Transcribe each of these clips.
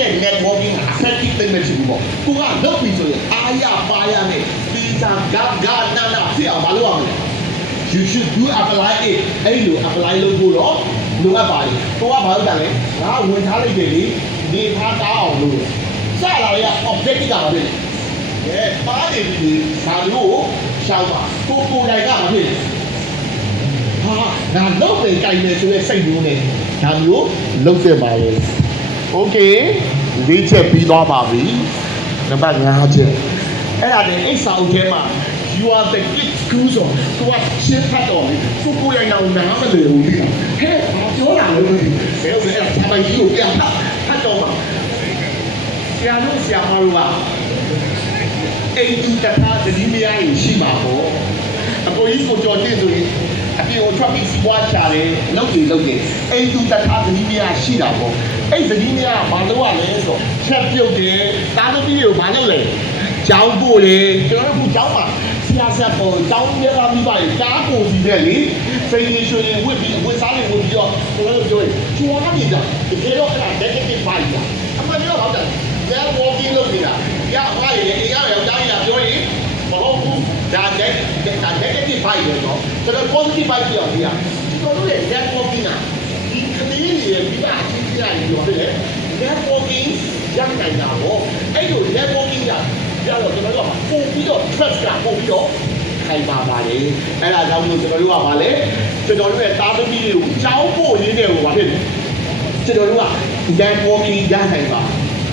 ရဲ့ networking က effective သိမ့်မဲ့ဖြစ်ဘူးပေါ့ကိုကလုပ်ပြီဆိုရင်အားရပါရနဲ့ဒီသာဂါဂါနာနာဖြစ်အောင်မလုပ်ရဘူး you should do apply it အဲ့လို apply လုပ်ဖို့တော့လိုအပ်ပါတယ်ကိုကဘာလုပ်တာလဲငါဝင်ထားလိုက်တယ်လေနေထားတာအောင်လို့စလာရ objective ကဘာဖြစ်လဲအဲပါနေပြီဒါလို့ရှောင်းပါကိုကိုတိုင်ကဘာဖြစ်လဲဟာငါလုံးနေကြိုင်နေဆိုရဲစိတ်မျိုးနဲ့ဒါမျိုးလုံးသက်ပါလေ โอเคလေးချက်ပြီးသွားပါပြီနံပါတ်5ချက်အဲ့ဒါနဲ့အိတ်စာအုပ်ထဲမှာ you are the kid school ဆိုတော့ရှင်းဖတ်တော့လေကိုကိုရအောင်နားမလည်ဘူးလေဟဲ့ဘာပြောတာလဲဘယ်လိုလဲအဲ့ဒါဘာကြီးကိုပြန်ဖတ်ဖတ်တော့မှာဆရာတို့ဆရာမတို့ကအိမ်တူတခါတတိမရရင်ရှိမှာပေါ့ အကိုကြီးကိုကြော်တင်ဆိုရင်အပြင်ကိုထွက်ပြီးစီးပွားချတယ်လုပ်ကြည့်လုပ်ကြည့်အိမ်သူတထားသတိမရရှိတာပေါ့ အဲ့သတိမရဘာလို့ရလဲဆိုတော့ချက်ပြုတ်တယ်တားသမီးတွေကိုဘာလုပ်လဲကျောင်းပို့တယ်ကျွန်တော်တို့ကကျောင်းမှာဆရာဆရာပေါ်ကျောင်းရဲသားမိဘတွေတားပို့ပြီးတယ်လေစိတ်ရရွှေရင်ဝစ်ပြီးဝစ်စားတွေဝစ်ပြီးတော့ကျွန်တော်တို့ပြောရင်ချွားနေတာတကယ်တော့အဲ့ဒါ negative vibe လားအမှန်တော့ဟုတ်တယ် they are walking လုပ်နေတာရပါရဲ့အိမ်ရောက်ရောက်ကြားရပြောရင်မဟုတ်ဘူးဒါနဲ့ဒါ negative vibe လေတော့ကျွန်တော် positive vibe ပြောင်းပြရကျွန်တော်တို့ရဲ့ networking ကဒီ ကလေးတွေရဲ့မိဘအချင်းချင်းတွေပြောတယ် networking ရနိုင်တာပေါ့အဲ့လို networking ကကြတော့ကျွန်တော်တို့ကပို့ပြီးတော့ trust ကပို့ပြီးတော့ခိုင်ပါပါလေအဲ့ဒါကြောင့်မို့ကျွန်တော်တို့ကဗာလေကျွန်တော်တို့ရဲ့သားသမီးတွေကိုကြောင်းပို့ရင်းတယ်ကိုဗာဖြစ်တယ်ကျွန်တော်တို့က networking ရနိုင်ပါ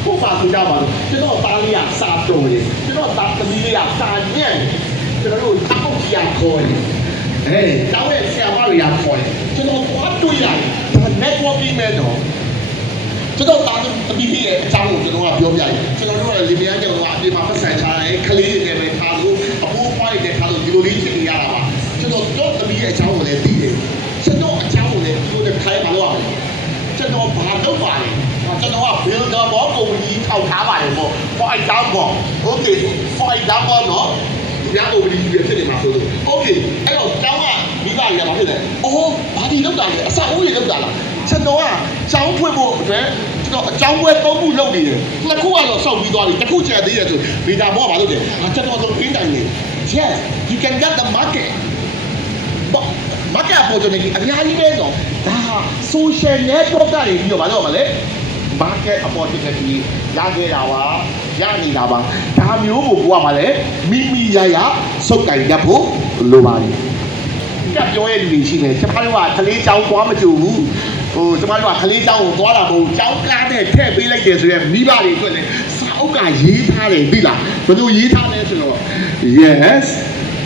ဟုတ်ပါဆိုကြပါလို့ကျွန်တော်သားလေးကစာတော်တယ်ကျွန်တော်သားသမီးလေးကစာညံ့တယ်ကျွန်တော်တို့တောက်ကြခေါ်တယ်အဲတောက်ရဲ့ဆရာမတွေကခေါ်တယ်ကျွန်တော်သွားတွေ့ရတယ်ဒါ networking မဲ့တော့ကျွန်တော်သားသမီးလေးရဲ့အကြောင်းကိုကျွန်တော်ကပြောပြတယ်ကျွန်တော်တို့ကလေမယားကြောင့်ကအပြင်မှာပတ်ဆိုင်ချလာတယ်ခလေးတွေနဲ့ပဲထားလို့အဖိုးပွားတွေနဲ့ထားလို့ဒီလိုလေးဖြစ်နေရတာပါကျွန်တော်တော့သမီးရဲ့အကြောင်းကိုလည်းသိတယ်ကျွန်တော်အကြောင်းကိုလည်းဒီလိုနဲ့ခိုင်းပါလို့ရတယ်ကျွန်တော်ဘာလုပ်ပါလဲကျွန်တော်က builder ဘောကုမ္ပဏီထောက်ထားပါတယ်ပေါ့ for example okay for example နော်ဒီကုမ္ပဏီကြီးဖြစ်နေမှာဆိုလို့ okay အဲ့တော့ကျောင်းကမိဘတွေကဘာဖြစ်လဲအော်ဘာဒီလောက်တာလဲအစအဦးတွေလောက်တာလား ကျွန်တော်ကကျောင်းဖွင့်ဖို့အတွက်ကျွန်တော်အကျောင်းပွဲသုံးခုလုပ်နေတယ်နှစ်ခုကတော့စောက်ပြီးသွားပြီတစ်ခုကျန်သေးတယ်ဆိုဗီတာဘောကဘာလုပ်တယ်အာကျွန်တော်ဆိုပြင်းတိုင်းနေ yes you can get the market တော့မကပေါ်ကြနေအများကြီးပဲတော့ဒါဟာ social network ကနေပြီးတော့မလုပ်ပါလေ market opportunity ရခဲ့တာပါရနေတာပါဒါမျိုးကိုကိုကပါလေမိမိရရစုပ်ကင်တတ်ဖို့လိုပါတယ်ကပြောရဲ့လူတွေရှိတယ်ကျမတို့ကကလေးချောင်းသွားမကြဘူး ဟိုကျမတို့ကကလေးချောင်းကိုသွားတာမဟုတ်ချောင်းကားနဲ့ထည့်ပေးလိုက်တယ်ဆိုရင်မိဘတွေအတွက်လည်းစာအုပ်ကရေးထားတယ်ပြီလားဘယ်လိုရေးထားလဲဆိုတော့ yes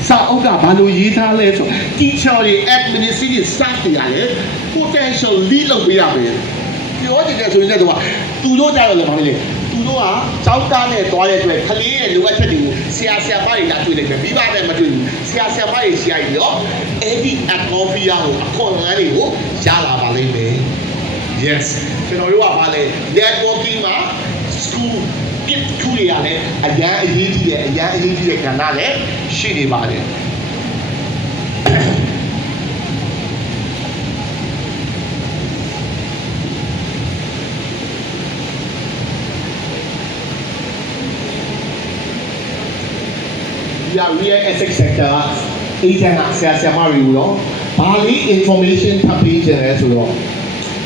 စာအုပ်ကဘာလို့ရေးထားလဲဆို teacher တွေ administrative staff တွေရတယ် potential lead လုပ်ပေးရမယ်ပြောကြတယ်ဆိုရင်လည်းတော့သူတို့ကြတော့လည်းဘာလဲ သူတို့ကစောင်းကားနဲ့သွားတဲ့အတွက်ကလေးရဲ့လိုအပ်ချက်တွေကိုဆရာဆရာမတွေလာတွေ့လိုက်မယ်မိဘနဲ့မတွေ့ဘူးဆရာဆရာမတွေရှာပြီးတော့အဲ့ဒီ atmosphere ကိုအခွင့်အရေးတွေကိုရလာပါလိမ့်မယ် yes ကျွန်တော်တို့ကဘာလဲ networking မှာ school gift ခုတွေရတယ်အရန်အရေးကြီးတယ်အရန်အရေးကြီးတဲ့ကဏ္ဍလည်းရှိနေပါတယ် ဒီက real estate sector က agent ကဆရာဆရာမတွေကိုတော့ဘာလေး information ထပ်ပေးချင်လဲဆိုတော့